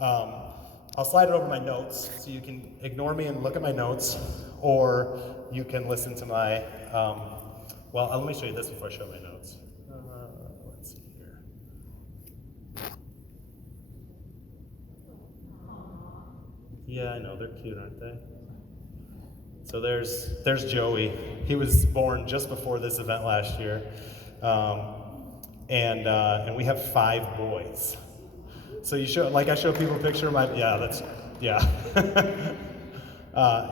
I'll slide it over my notes, so you can ignore me and look at my notes, or you can listen to my, let me show you this before I show my notes. Let's see here. Yeah, I know, they're cute, aren't they? So there's Joey. He was born just before this event last year. And we have 5 boys. So I show people a picture of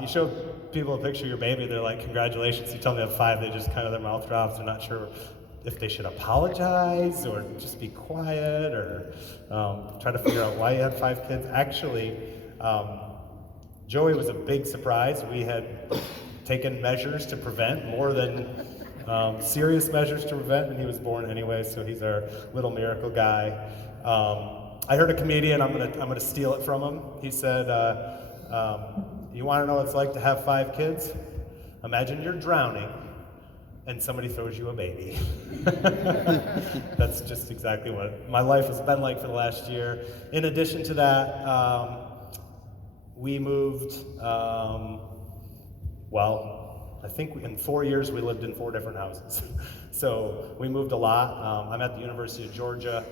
you show people a picture of your baby, they're like, congratulations. You tell them they have 5, they just kind of, their mouth drops. They're not sure if they should apologize or just be quiet or try to figure out why you had 5 kids. Actually, Joey was a big surprise. We had taken measures to prevent, more than serious measures to prevent, and he was born anyway, so he's our little miracle guy. I heard a comedian, I'm gonna steal it from him. He said, you wanna know what it's like to have 5 kids? Imagine you're drowning and somebody throws you a baby. That's just exactly what my life has been like for the last year. In addition to that, we moved, I think in 4 years we lived in 4 different houses. So we moved a lot. I'm at the University of Georgia,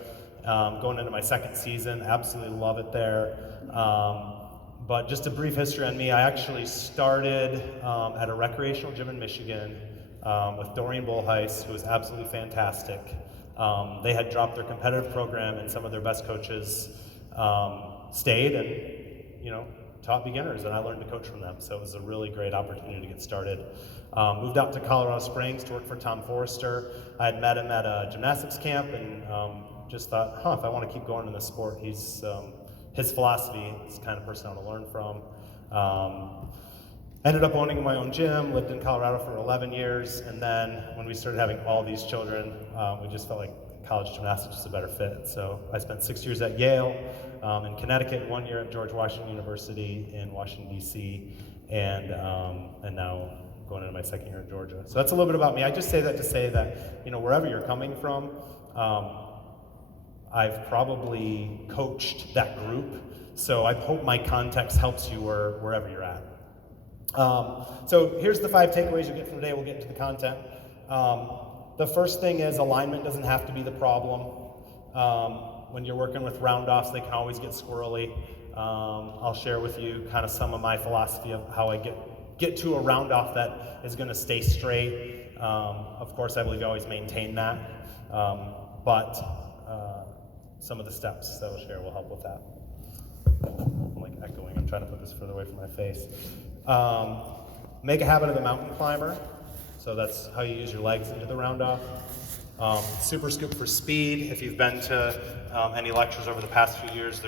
going into my 2nd season, absolutely love it there. But just a brief history on me, I actually started at a recreational gym in Michigan with Doreen Bullheis, who was absolutely fantastic. They had dropped their competitive program, and some of their best coaches stayed and, taught beginners, and I learned to coach from them. So it was a really great opportunity to get started. Moved out to Colorado Springs to work for Tom Forrester. I had met him at a gymnastics camp and just thought, if I want to keep going in this sport, his philosophy is the kind of person I want to learn from. Ended up owning my own gym, lived in Colorado for 11 years, and then when we started having all these children, we just felt like college gymnastics was a better fit. So I spent 6 years at Yale, in Connecticut, 1 year at George Washington University in Washington, D.C., and now going into my 2nd year in Georgia. So that's a little bit about me. I just say that to say that, wherever you're coming from, I've probably coached that group, so I hope my context helps you wherever you're at. So here's the 5 takeaways you get from today. We'll get into the content. The first thing is alignment doesn't have to be the problem. When you're working with round-offs, they can always get squirrely. I'll share with you kind of some of my philosophy of how I get to a round-off that is going to stay straight. Of course, I believe you always maintain that, but some of the steps that I'll share will help with that. I'm like echoing. I'm trying to put this further away from my face. Make a habit of the mountain climber. So that's how you use your legs into the round-off. Super scoop for speed. If you've been to any lectures over the past few years,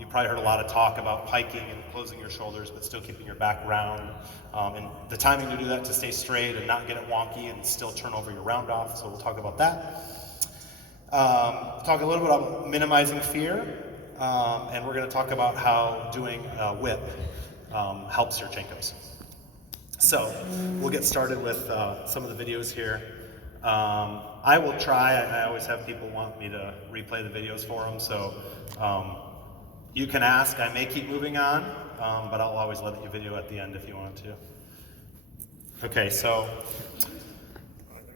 you probably heard a lot of talk about piking and closing your shoulders, but still keeping your back round. And the timing to do that to stay straight and not get it wonky and still turn over your round-off. So we'll talk about that. Talk a little bit about minimizing fear. And we're going to talk about how doing a whip helps Yurchenkos. So we'll get started with some of the videos here. I will try. I always have people want me to replay the videos for them, so you can ask. I may keep moving on, but I'll always let you video at the end if you want to. Okay, so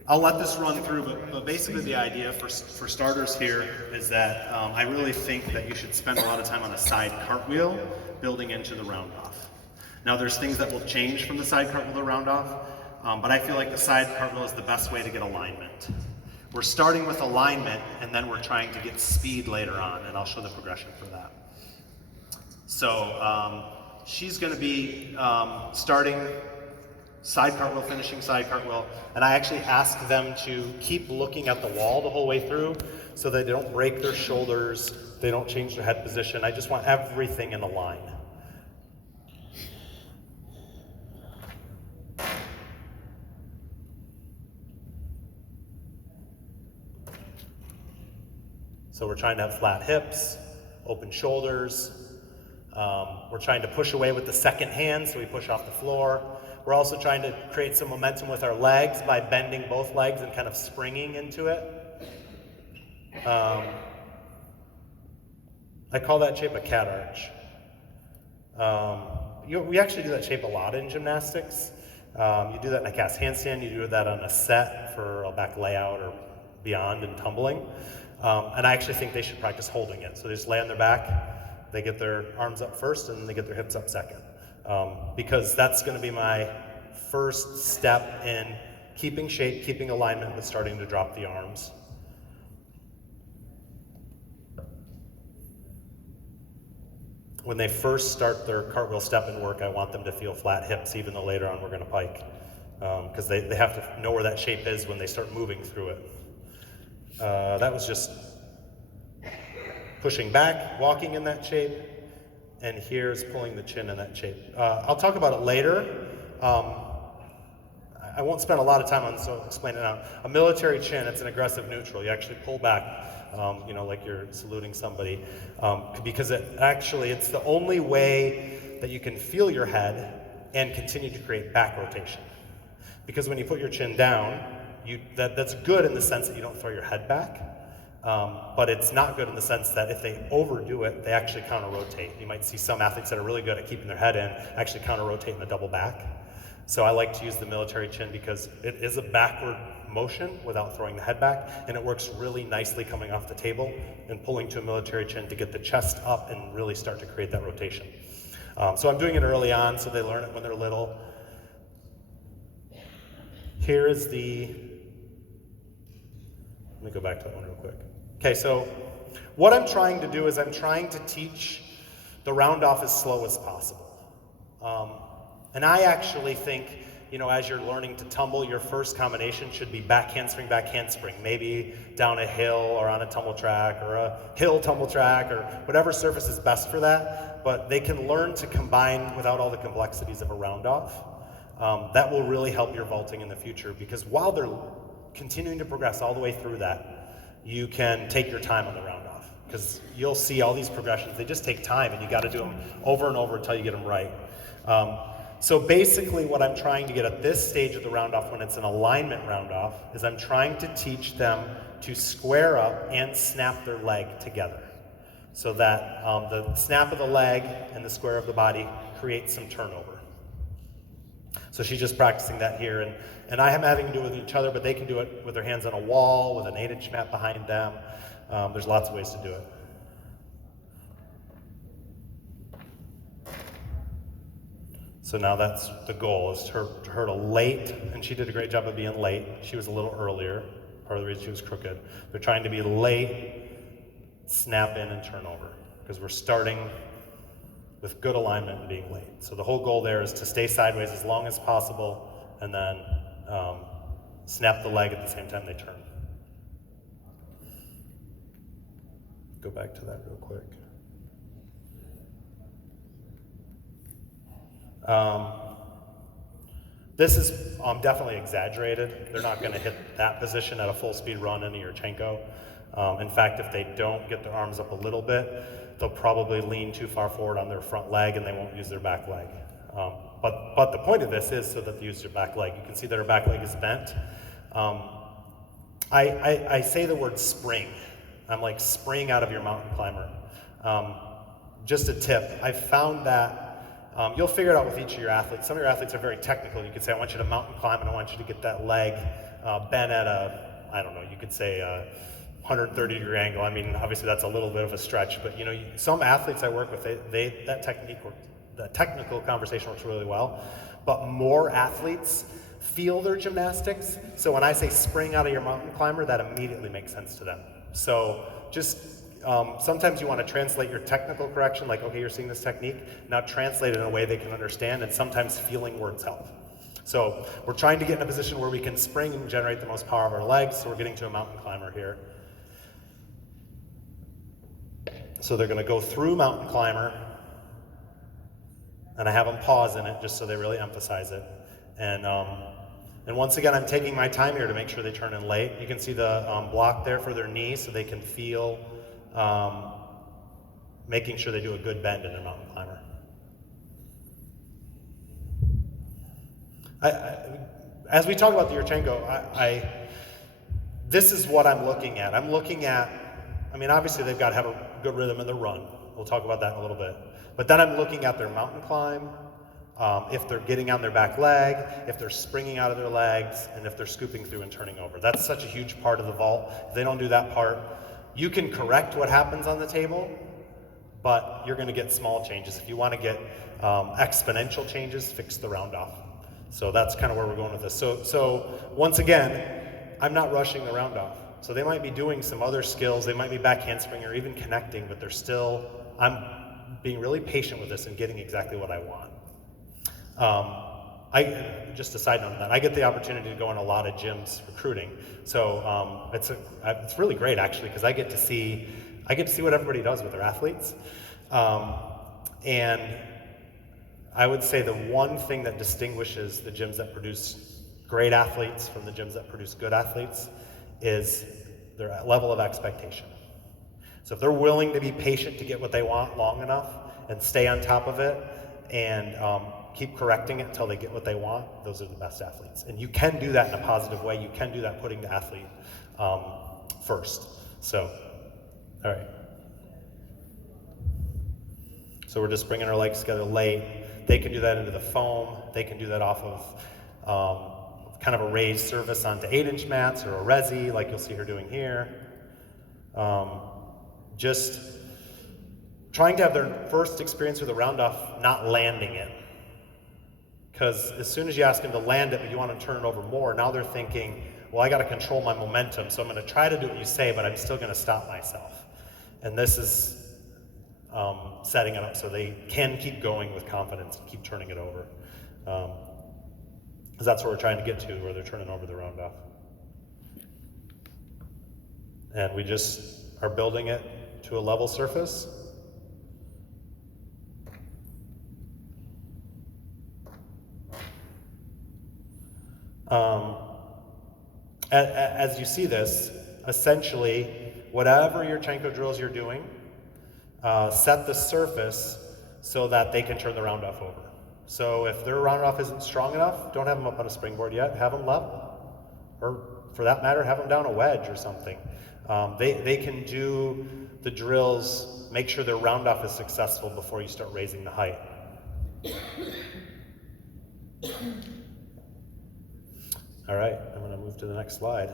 I'll let this run through, but basically the idea for starters here is that I really think that you should spend a lot of time on a side cartwheel building into the round-off. Now there's things that will change from the side cartwheel to the round-off, but I feel like the side cartwheel is the best way to get alignment. We're starting with alignment, and then we're trying to get speed later on, and I'll show the progression for that. So she's going to be starting side cartwheel, finishing side cartwheel, and I actually ask them to keep looking at the wall the whole way through so that they don't break their shoulders, they don't change their head position. I just want everything in a line. So we're trying to have flat hips, open shoulders. We're trying to push away with the second hand, so we push off the floor. We're also trying to create some momentum with our legs by bending both legs and kind of springing into it. I call that shape a cat arch. We actually do that shape a lot in gymnastics. You do that in a cast handstand, you do that on a set for a back layout or beyond and tumbling. And I actually think they should practice holding it. So they just lay on their back, they get their arms up first, and they get their hips up second. Because that's gonna be my first step in keeping shape, keeping alignment, but starting to drop the arms. When they first start their cartwheel stepping work, I want them to feel flat hips, even though later on we're gonna pike. Because they have to know where that shape is when they start moving through it. That was just pushing back, walking in that shape, and here's pulling the chin in that shape. I'll talk about it later. I won't spend a lot of time on this, so I'll explain it now. A military chin, it's an aggressive neutral. You actually pull back, like you're saluting somebody, because it's the only way that you can feel your head and continue to create back rotation. Because when you put your chin down, that's good in the sense that you don't throw your head back, but it's not good in the sense that if they overdo it, they actually counter-rotate. You might see some athletes that are really good at keeping their head in actually counter-rotate in the double back. So I like to use the military chin because it is a backward motion without throwing the head back, and it works really nicely coming off the table and pulling to a military chin to get the chest up and really start to create that rotation. So I'm doing it early on so they learn it when they're little. Here is let me go back to that one real quick. Okay, so what I'm trying to do is I'm trying to teach the round off as slow as possible. And I actually think, as you're learning to tumble, your first combination should be back handspring, maybe down a hill or on a tumble track or a hill tumble track or whatever surface is best for that, but they can learn to combine without all the complexities of a round off. That will really help your vaulting in the future, because while they're continuing to progress all the way through that, you can take your time on the round off, because you'll see all these progressions, they just take time, and you got to do them over and over until you get them right. So basically what I'm trying to get at this stage of the round off, when it's an alignment round off, is I'm trying to teach them to square up and snap their leg together, so that the snap of the leg and the square of the body creates some turnover. So she's just practicing that here, and I am having to do it with each other, but they can do it with their hands on a wall, with an 8-inch mat behind them. There's lots of ways to do it. So now that's the goal, is her to late, and she did a great job of being late. She was a little earlier, part of the reason she was crooked. They're trying to be late, snap in, and turn over, because we're starting with good alignment and being late. So the whole goal there is to stay sideways as long as possible, and then snap the leg at the same time they turn. Go back to that real quick. This is definitely exaggerated. They're not going to hit that position at a full speed run in a Yurchenko. In fact, if they don't get their arms up a little bit, they'll probably lean too far forward on their front leg and they won't use their back leg. But the point of this is so that they use their back leg. You can see that her back leg is bent. I say the word spring. I'm like, spring out of your mountain climber. Just a tip. I found that you'll figure it out with each of your athletes. Some of your athletes are very technical. You could say, I want you to mountain climb and I want you to get that leg bent at you could say a 130-degree angle. I mean, obviously that's a little bit of a stretch, but some athletes I work with, that technical conversation works really well, but more athletes feel their gymnastics. So when I say spring out of your mountain climber, that immediately makes sense to them. So just sometimes you want to translate your technical correction, like, okay, you're seeing this technique, now translate it in a way they can understand, and sometimes feeling words help. So we're trying to get in a position where we can spring and generate the most power of our legs, so we're getting to a mountain climber here. So they're going to go through mountain climber, and I have them pause in it just so they really emphasize it. And once again, I'm taking my time here to make sure they turn in late. You can see the block there for their knee, so they can feel making sure they do a good bend in their mountain climber. As we talk about the Yurchenko, this is what I'm looking at. I'm looking at, obviously they've got to have a good rhythm in the run. We'll talk about that in a little bit. But then I'm looking at their mountain climb, if they're getting on their back leg, if they're springing out of their legs, and if they're scooping through and turning over. That's such a huge part of the vault. If they don't do that part, you can correct what happens on the table, but you're gonna get small changes. If you wanna get exponential changes, fix the round off. So that's kind of where we're going with this. So once again, I'm not rushing the round off. So they might be doing some other skills, they might be back handspring or even connecting, but they're still, I'm being really patient with this and getting exactly what I want. Just a side note on that, I get the opportunity to go in a lot of gyms recruiting. So it's really great actually, because I get to see what everybody does with their athletes. And I would say the one thing that distinguishes the gyms that produce great athletes from the gyms that produce good athletes is their level of expectation. So if they're willing to be patient to get what they want long enough and stay on top of it and keep correcting it until they get what they want, those are the best athletes. And you can do that in a positive way. You can do that putting the athlete first. So, all right. So we're just bringing our legs together late. They can do that into the foam. They can do that off of kind of a raised surface onto 8-inch mats or a resi, like you'll see her doing here. Just trying to have their first experience with a round off, not landing it. Because as soon as you ask them to land it, but you want to turn it over more, now they're thinking, well, I got to control my momentum, so I'm going to try to do what you say, but I'm still going to stop myself. And this is setting it up so they can keep going with confidence and keep turning it over. Because that's where we're trying to get to, where they're turning over the round off. And we just are building it to a level surface. As you see this, essentially, whatever Yurchenko drills you're doing, set the surface so that they can turn the round off over. So if their round off isn't strong enough, don't have them up on a springboard yet, have them level. Or for that matter, have them down a wedge or something. They can do the drills, make sure their round off is successful before you start raising the height. All right, I'm going to move to the next slide.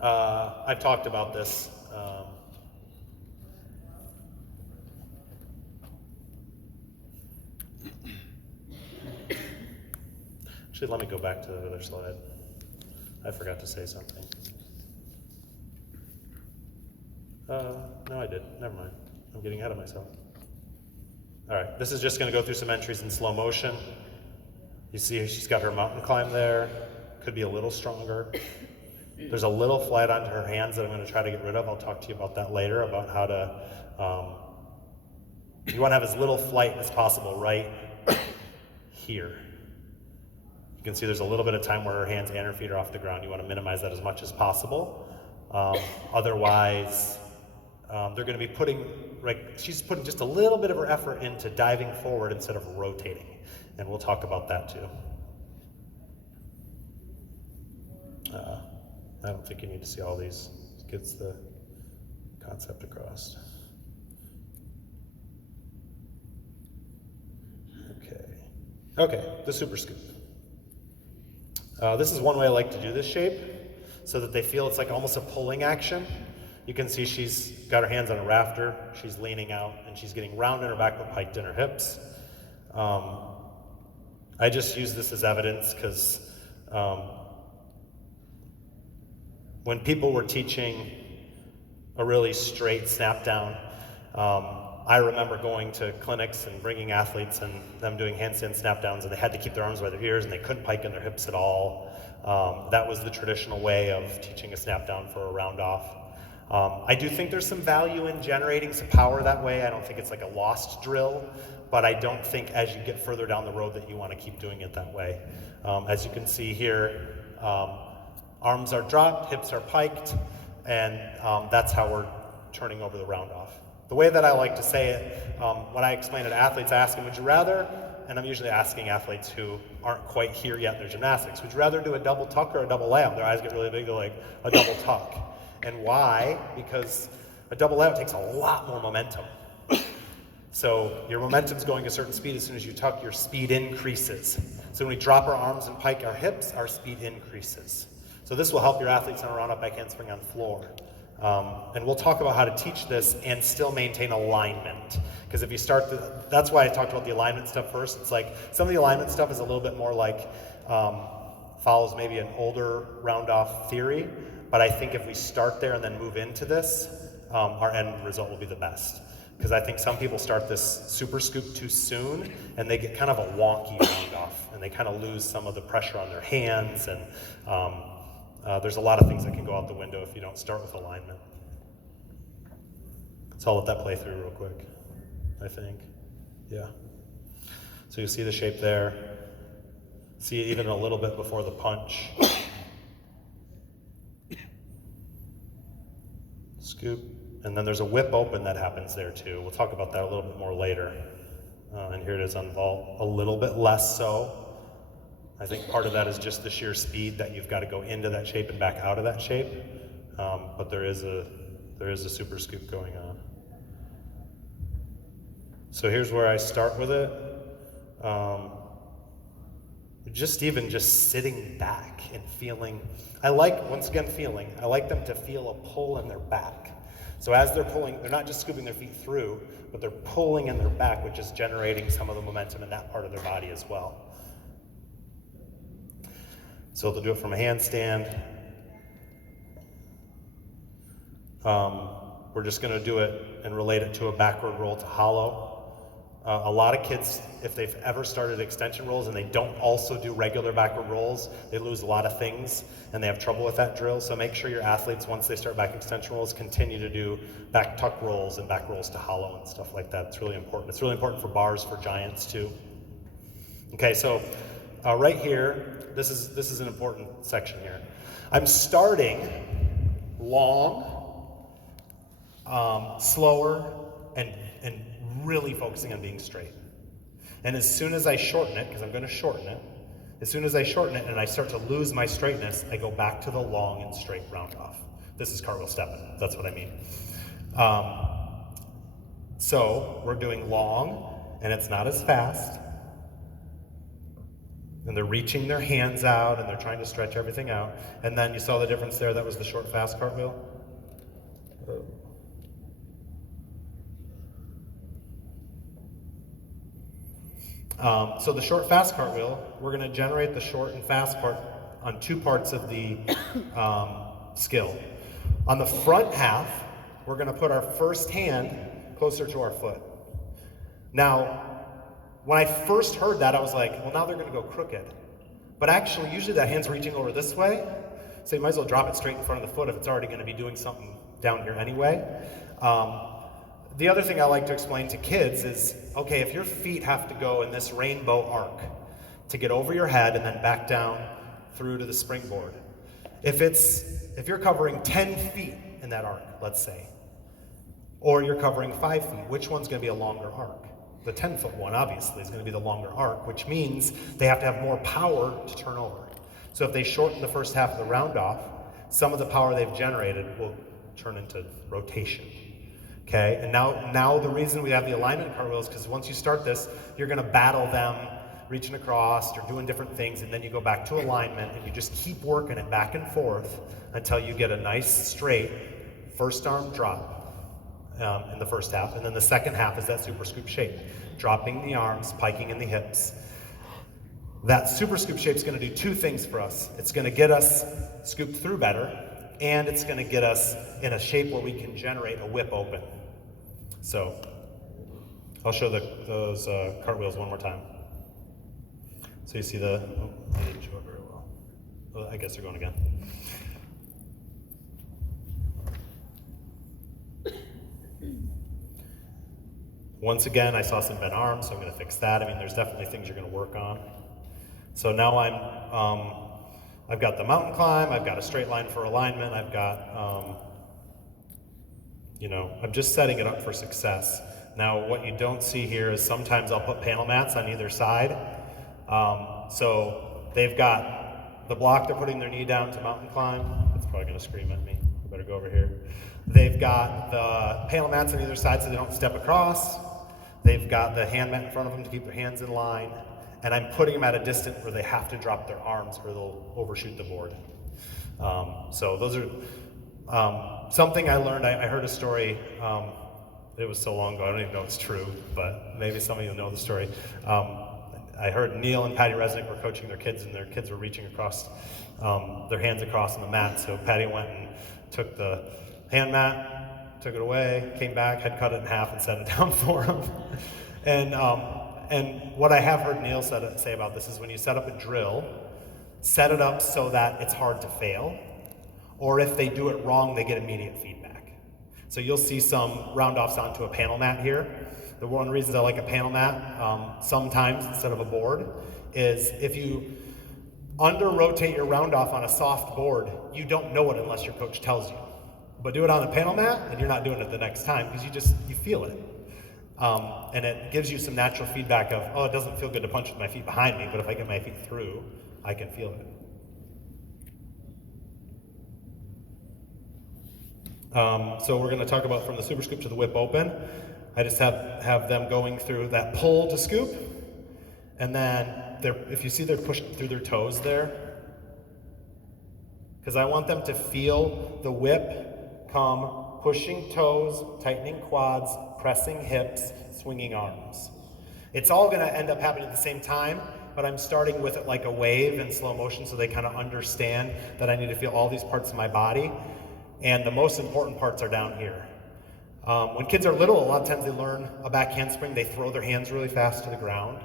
I've talked about this. Actually, let me go back to the other slide. I forgot to say something. No, I did. Never mind. I'm getting ahead of myself. All right, this is just going to go through some entries in slow motion. You see she's got her mountain climb there. Could be a little stronger. There's a little flight onto her hands that I'm going to try to get rid of. I'll talk to you about that later, about how to, you want to have as little flight as possible right here. You can see there's a little bit of time where her hands and her feet are off the ground. You want to minimize that as much as possible. Otherwise, they're going to be putting, she's putting just a little bit of her effort into diving forward instead of rotating. And we'll talk about that too. I don't think you need to see all these. It gets the concept across. Okay, the super scoop. This is one way I like to do this shape, so that they feel it's like almost a pulling action. You can see she's got her hands on a rafter, she's leaning out, and she's getting round in her back but piked in her hips. I just use this as evidence because when people were teaching a really straight snap down, I remember going to clinics and bringing athletes and them doing handstand snap downs, and they had to keep their arms by their ears and they couldn't pike in their hips at all. That was the traditional way of teaching a snap down for a round off. I do think there's some value in generating some power that way. I don't think it's like a lost drill, but I don't think as you get further down the road that you want to keep doing it that way. As you can see here, arms are dropped, hips are piked, and that's how we're turning over the round off. The way that I like to say it, when I explain it to athletes, I ask them, would you rather, and I'm usually asking athletes who aren't quite here yet in their gymnastics, would you rather do a double tuck or a double layup? Their eyes get really big, they're like, a double tuck. And why? Because a double layout takes a lot more momentum. So your momentum's going a certain speed. As soon as you tuck, your speed increases. So when we drop our arms and pike our hips, our speed increases. So this will help your athletes in a round-up back handspring on the floor. And we'll talk about how to teach this and still maintain alignment. Because if you start, that's why I talked about the alignment stuff first. It's like some of the alignment stuff is a little bit more like, follows maybe an older round-off theory. But I think if we start there and then move into this, our end result will be the best. Because I think some people start this super scoop too soon and they get kind of a wonky round off and they kind of lose some of the pressure on their hands, and there's a lot of things that can go out the window if you don't start with alignment. So I'll let that play through real quick, I think. Yeah. So you see the shape there. See it even a little bit before the punch. Scoop. And then there's a whip open that happens there too. We'll talk about that a little bit more later. And here it is on vault, a little bit less so. I think part of that is just the sheer speed that you've got to go into that shape and back out of that shape. But there is a super scoop going on. So here's where I start with it. Just sitting back and feeling, I like them to feel a pull in their back. So as they're pulling, they're not just scooping their feet through, but they're pulling in their back, which is generating some of the momentum in that part of their body as well. So they'll do it from a handstand. We're just going to do it and relate it to a backward roll to hollow. A lot of kids, if they've ever started extension rolls and they don't also do regular backward rolls, they lose a lot of things and they have trouble with that drill. So make sure your athletes, once they start back extension rolls, continue to do back tuck rolls and back rolls to hollow and stuff like that. It's really important. It's really important for bars for giants too. Okay, so right here, this is an important section here. I'm starting long, slower, and really focusing on being straight. And as soon as I shorten it, because I'm going to shorten it, as soon as I shorten it and I start to lose my straightness, I go back to the long and straight round off. This is cartwheel stepping. That's what I mean. So we're doing long, and it's not as fast. And they're reaching their hands out, and they're trying to stretch everything out. And then you saw the difference there. That was the short, fast cartwheel. So the short, fast cartwheel, we're going to generate the short and fast part on two parts of the skill. On the front half, we're going to put our first hand closer to our foot. Now, when I first heard that, I was like, well, now they're going to go crooked. But actually, usually that hand's reaching over this way, so you might as well drop it straight in front of the foot if it's already going to be doing something down here anyway. The other thing I like to explain to kids is, okay, if your feet have to go in this rainbow arc to get over your head and then back down through to the springboard, if you're covering 10 feet in that arc, let's say, or you're covering 5 feet, which one's going to be a longer arc? The 10-foot one, obviously, is going to be the longer arc, which means they have to have more power to turn over. So if they shorten the first half of the round off, some of the power they've generated will turn into rotation. Okay, and now the reason we have the alignment cartwheel is because once you start this, you're going to battle them reaching across or doing different things, and then you go back to alignment and you just keep working it back and forth until you get a nice straight first arm drop in the first half, and then the second half is that super scoop shape, dropping the arms, piking in the hips. That super scoop shape is going to do two things for us. It's going to get us scooped through better, and it's going to get us in a shape where we can generate a whip open. So I'll show those cartwheels one more time. So you see I didn't show it very well. Well, I guess they're going again. Once again, I saw some bent arms, so I'm going to fix that. I mean, there's definitely things you're going to work on. So now I've got the mountain climb, I've got a straight line for alignment, I've got, I'm just setting it up for success. Now, what you don't see here is sometimes I'll put panel mats on either side. So they've got the block, they're putting their knee down to mountain climb. It's probably going to scream at me. I better go over here. They've got the panel mats on either side so they don't step across. They've got the hand mat in front of them to keep their hands in line. And I'm putting them at a distance where they have to drop their arms or they'll overshoot the board. So those are something I learned. I heard a story, it was so long ago, I don't even know if it's true, but maybe some of you know the story. I heard Neil and Patty Resnick were coaching their kids, and their kids were reaching across, their hands across on the mat. So Patty went and took the hand mat, took it away, came back, had cut it in half and set it down for them. And what I have heard Neil say about this is when you set up a drill, set it up so that it's hard to fail, or if they do it wrong, they get immediate feedback. So you'll see some round-offs onto a panel mat here. The one reason I like a panel mat sometimes instead of a board is if you under-rotate your round-off on a soft board, you don't know it unless your coach tells you. But do it on a panel mat, and you're not doing it the next time because you feel it. And it gives you some natural feedback of, oh, it doesn't feel good to punch with my feet behind me, but if I get my feet through, I can feel it. So we're going to talk about from the super scoop to the whip open. I just have them going through that pull to scoop, and then if you see they're pushing through their toes there, because I want them to feel the whip come, pushing toes, tightening quads, pressing hips, swinging arms. It's all going to end up happening at the same time, but I'm starting with it like a wave in slow motion so they kind of understand that I need to feel all these parts of my body, and the most important parts are down here. When kids are little, a lot of times they learn a back handspring, they throw their hands really fast to the ground.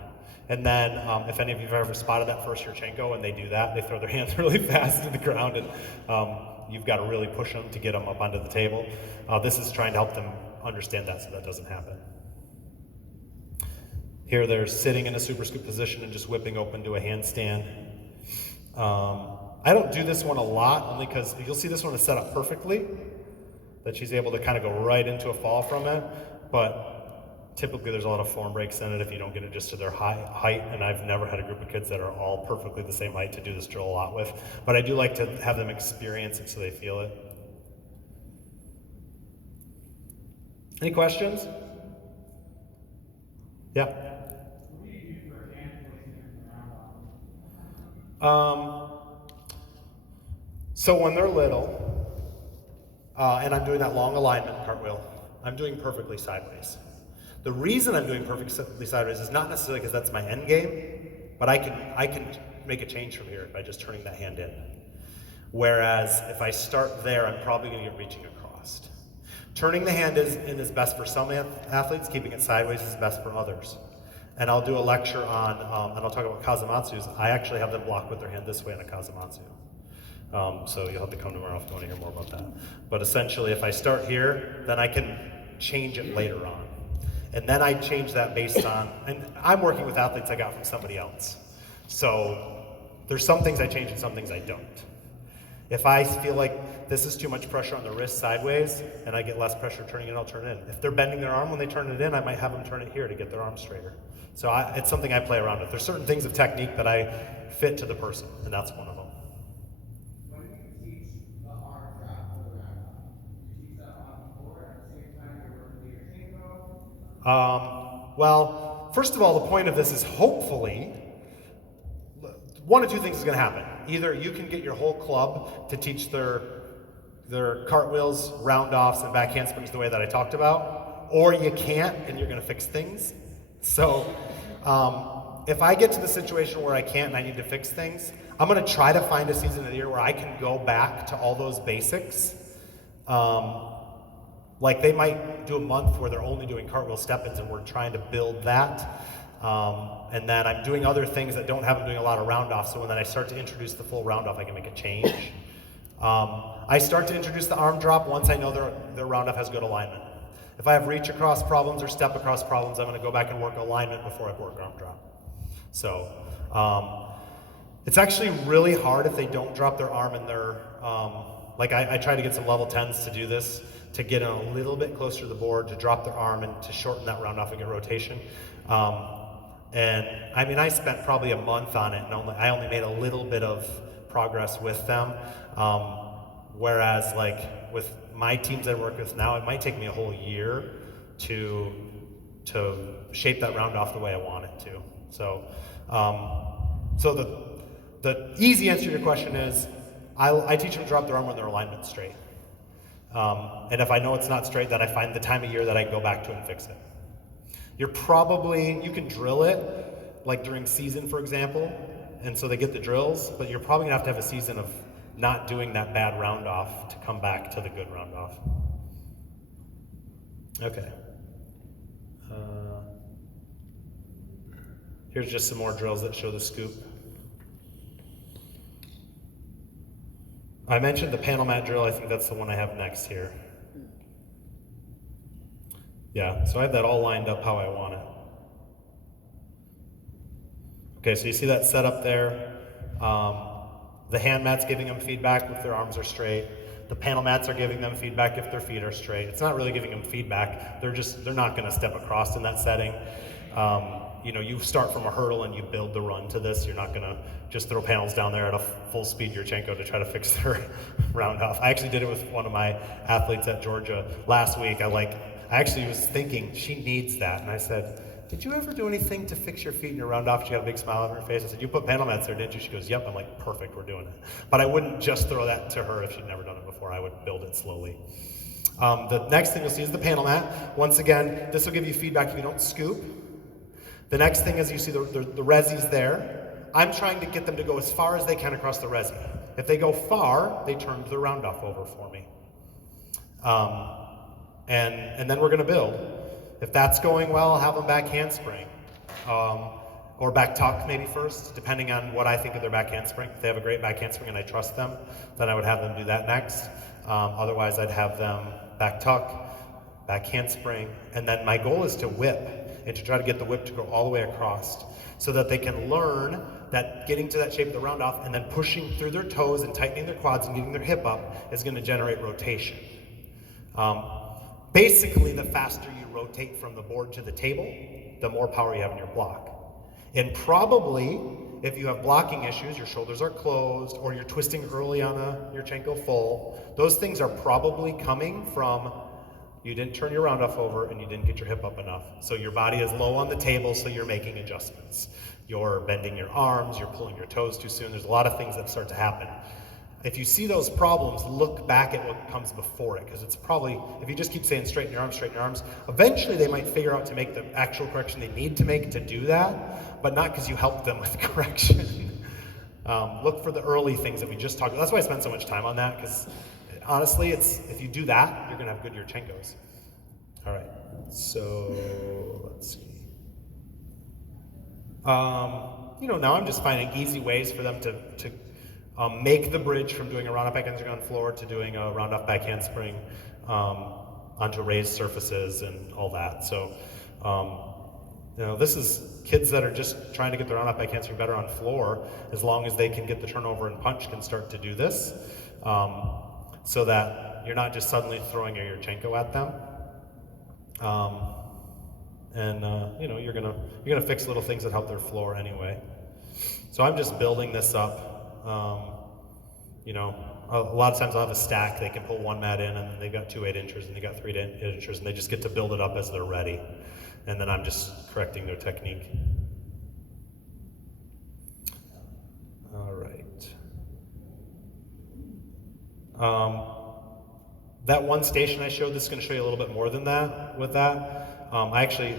And then if any of you have ever spotted that first Yurchenko and they do that, they throw their hands really fast to the ground, and you've got to really push them to get them up onto the table. This is trying to help them understand that so that doesn't happen. Here they're sitting in a super scoop position and just whipping open to a handstand. I don't do this one a lot, only because you'll see this one is set up perfectly, that she's able to kind of go right into a fall from it, but typically there's a lot of form breaks in it if you don't get it just to their height, and I've never had a group of kids that are all perfectly the same height to do this drill a lot with, but I do like to have them experience it so they feel it. Any questions? Yeah? What do you do for hand placement in the round off? So when they're little, and I'm doing that long alignment cartwheel, I'm doing perfectly sideways. The reason I'm doing perfectly sideways is not necessarily because that's my end game, but I can make a change from here by just turning that hand in. Whereas if I start there, I'm probably going to get reaching across. Turning the hand in is best for some athletes, keeping it sideways is best for others. And I'll do a lecture on, and I'll talk about kazamatsus. I actually have them block with their hand this way in a kazamatsu. So you'll have to come tomorrow if you want to hear more about that. But essentially, if I start here, then I can change it later on. And then I change that based on, and I'm working with athletes I got from somebody else. So there's some things I change and some things I don't. If I feel like this is too much pressure on the wrist sideways, and I get less pressure turning it, I'll turn it in. If they're bending their arm when they turn it in, I might have them turn it here to get their arm straighter. So it's something I play around with. There's certain things of technique that I fit to the person, and that's one of them. When you teach the arm drop for the round off, you teach that on the floor at the same time you're working the Yurchenko? Well, first of all, the point of this is hopefully, one of two things is going to happen. Either you can get your whole club to teach their cartwheels, round-offs, and back handsprings the way that I talked about, or you can't and you're going to fix things. So if I get to the situation where I can't and I need to fix things, I'm going to try to find a season of the year where I can go back to all those basics. Like they might do a month where they're only doing cartwheel step-ins and we're trying to build that. And then I'm doing other things that don't have them doing a lot of round-offs, so when I start to introduce the full round-off, I can make a change. I start to introduce the arm drop once I know their round-off has good alignment. If I have reach across problems or step across problems, I'm going to go back and work alignment before I work arm drop. So it's actually really hard if they don't drop their arm in their, like I try to get some level 10s to do this, to get in a little bit closer to the board, to drop their arm and to shorten that round off and get rotation. And I mean, I spent probably a month on it and I only made a little bit of progress with them. Whereas like with my teams that I work with now, it might take me a whole year to shape that round off the way I want it to. So, so the easy answer to your question is, I teach them to drop their arm when their alignment's straight. And if I know it's not straight, then I find the time of year that I can go back to it and fix it. You can drill it, like during season, for example, and so they get the drills, but you're probably gonna have to have a season of not doing that bad round off to come back to the good round off. Okay. Here's just some more drills that show the scoop. I mentioned the panel mat drill. I think that's the one I have next here. Yeah, so I have that all lined up how I want it. Okay, so you see that setup there. The hand mat's giving them feedback if their arms are straight. The panel mats are giving them feedback if their feet are straight. It's not really giving them feedback. They're not going to step across in that setting. You start from a hurdle and you build the run to this. You're not going to just throw panels down there at a full speed Yurchenko to try to fix their round off. I actually did it with one of my athletes at Georgia last week. I actually was thinking she needs that, and I said, "Did you ever do anything to fix your feet and your round off?" She got a big smile on her face. I said, "You put panel mats there, didn't you?" She goes, "Yep." I'm like, "Perfect, we're doing it." But I wouldn't just throw that to her if she'd never done it before. I would build it slowly. The next thing you'll see is the panel mat. Once again, this will give you feedback if you don't scoop. The next thing is you see the resis there. I'm trying to get them to go as far as they can across the resi. If they go far, they turn the round off over for me. And then we're going to build. If that's going well, I'll have them back handspring. Or back tuck maybe first, depending on what I think of their back handspring. If they have a great back handspring and I trust them, then I would have them do that next. Otherwise, I'd have them back tuck, back handspring, and then my goal is to whip and to try to get the whip to go all the way across so that they can learn that getting to that shape of the round off and then pushing through their toes and tightening their quads and getting their hip up is going to generate rotation. Basically, the faster you rotate from the board to the table, the more power you have in your block. And probably, if you have blocking issues, your shoulders are closed, or you're twisting early on a Yurchenko full, those things are probably coming from you didn't turn your round off over and you didn't get your hip up enough. So your body is low on the table, so you're making adjustments. You're bending your arms, you're pulling your toes too soon. There's a lot of things that start to happen. If you see those problems, look back at what comes before it, because it's probably, if you just keep saying straighten your arms, eventually they might figure out to make the actual correction they need to make to do that, but not because you helped them with correction. Look for the early things that we just talked about. That's why I spent so much time on that, because honestly, if you do that, you're gonna have good Yurchenkos. All right, so let's see. Now I'm just finding easy ways for them to make the bridge from doing a round-off back handspring on floor to doing a round-off back handspring onto raised surfaces and all that. So, this is kids that are just trying to get their round-off back handspring better on floor. As long as they can get the turnover and punch, can start to do this, so that you're not just suddenly throwing a Yurchenko at them. You're gonna fix little things that help their floor anyway. So I'm just building this up. A lot of times I'll have a stack. They can pull one mat in, and then they've got 2 8-inchers, and they got 3 8-inchers, and they just get to build it up as they're ready. And then I'm just correcting their technique. All right. That one station I showed, this is going to show you a little bit more than that with that.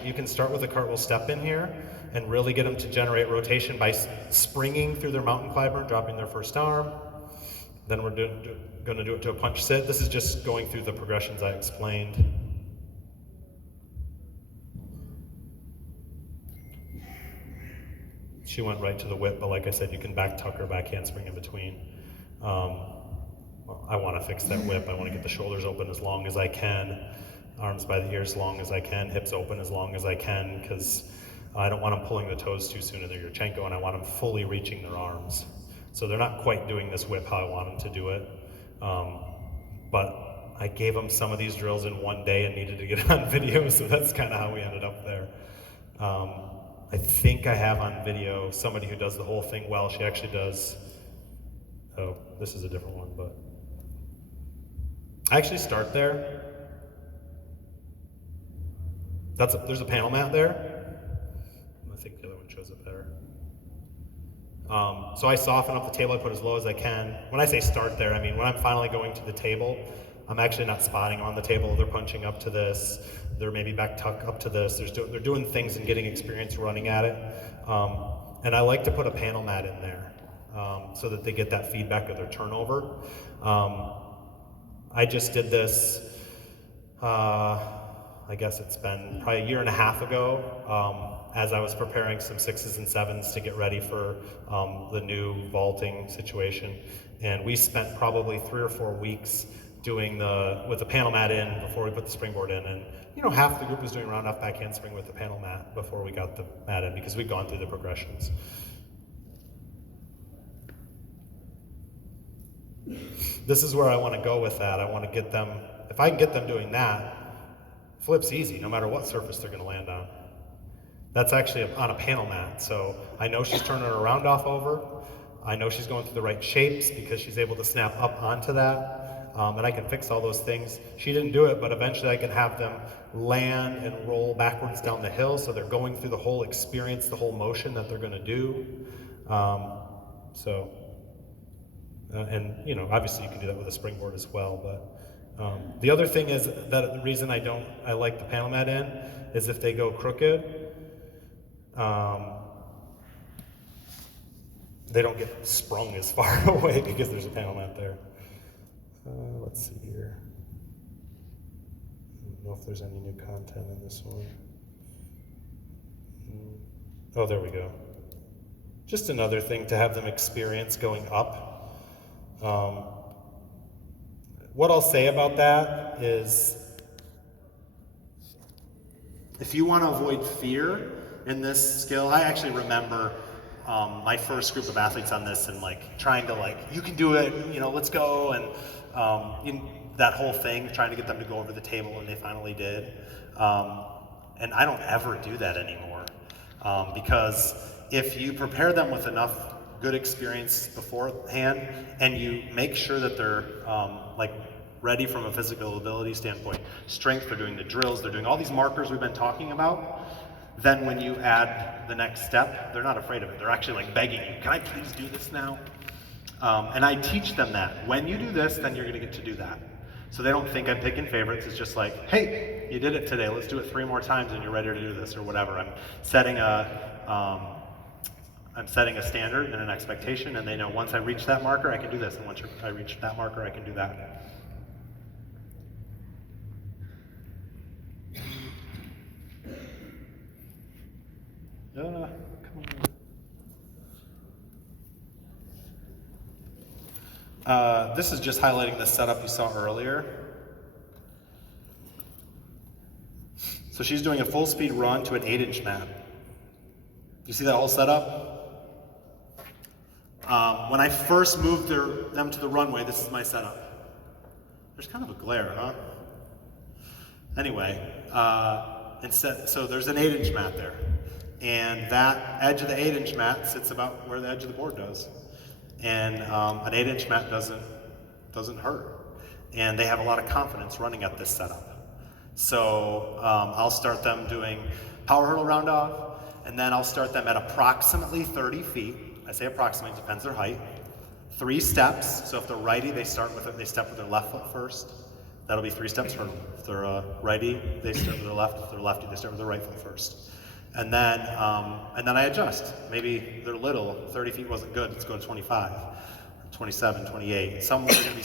You can start with a cartwheel step in here and really get them to generate rotation by springing through their mountain climber and dropping their first arm. Then we're going to do it to a punch sit. This is just going through the progressions I explained. She went right to the whip, but like I said, you can back tuck or back handspring in between. I want to fix that whip. I want to get the shoulders open as long as I can, arms by the ears as long as I can, hips open as long as I can, because I don't want them pulling the toes too soon in their Yurchenko, and I want them fully reaching their arms. So they're not quite doing this whip how I want them to do it. But I gave them some of these drills in one day and needed to get it on video, so that's kind of how we ended up there. I think I have on video somebody who does the whole thing well. She actually does, oh, this is a different one, but I actually start there. There's a panel mat there. I think the other one shows up better. So I soften up the table, I put as low as I can. When I say start there, I mean when I'm finally going to the table, I'm actually not spotting them on the table. They're punching up to this. They're maybe back tuck up to this. They're doing things and getting experience running at it. And I like to put a panel mat in there so that they get that feedback of their turnover. I just did this, I guess it's been probably a year and a half ago, as I was preparing some 6s and 7s to get ready for the new vaulting situation. And we spent probably 3 or 4 weeks doing with the panel mat in before we put the springboard in. And half the group was doing round off back handspring with the panel mat before we got the mat in, because we'd gone through the progressions. This is where I want to go with that. I want to get them, if I can get them doing that, flip's easy, no matter what surface they're going to land on. That's actually on a panel mat, so I know she's turning her round off over. I know she's going through the right shapes because she's able to snap up onto that, and I can fix all those things. She didn't do it, but eventually I can have them land and roll backwards down the hill, so they're going through the whole experience, the whole motion that they're going to do. And obviously you can do that with a springboard as well, but the other thing is that the reason I like the panel mat in is if they go crooked, they don't get sprung as far away because there's a panel mat there. Let's see here. I don't know if there's any new content in this one. Oh, there we go. Just another thing to have them experience going up. What I'll say about that is, if you want to avoid fear in this skill, I actually remember my first group of athletes on this and trying to you can do it, let's go, and that whole thing, trying to get them to go over the table, and they finally did. And I don't ever do that anymore, because if you prepare them with enough good experience beforehand, and you make sure that they're ready from a physical ability standpoint, strength, they're doing the drills, they're doing all these markers we've been talking about, then when you add the next step, they're not afraid of it. They're actually begging you, can I please do this now? And I teach them that. When you do this, then you're gonna get to do that. So they don't think I'm picking favorites. It's just hey, you did it today, let's do it 3 more times and you're ready to do this, or whatever. I'm setting a standard and an expectation, and they know once I reach that marker, I can do this, and once I reach that marker, I can do that. Come on. This is just highlighting the setup you saw earlier. So she's doing a full speed run to an 8-inch mat. You see that whole setup? When I first moved them to the runway, this is my setup. There's kind of a glare, huh? Anyway, so there's an 8-inch mat there. And that edge of the 8-inch mat sits about where the edge of the board does. And an 8-inch mat doesn't hurt. And they have a lot of confidence running at this setup. So I'll start them doing power hurdle round off, and then I'll start them at approximately 30 feet. I say approximately, depends their height. 3 steps, so if they're righty, they step with their left foot first. That'll be 3 steps hurdle. If they're righty, they start with their left. If they're lefty, they start with their right foot first. And then I adjust. Maybe they're little, 30 feet wasn't good, let's go to 25, 27, 28. Some are gonna be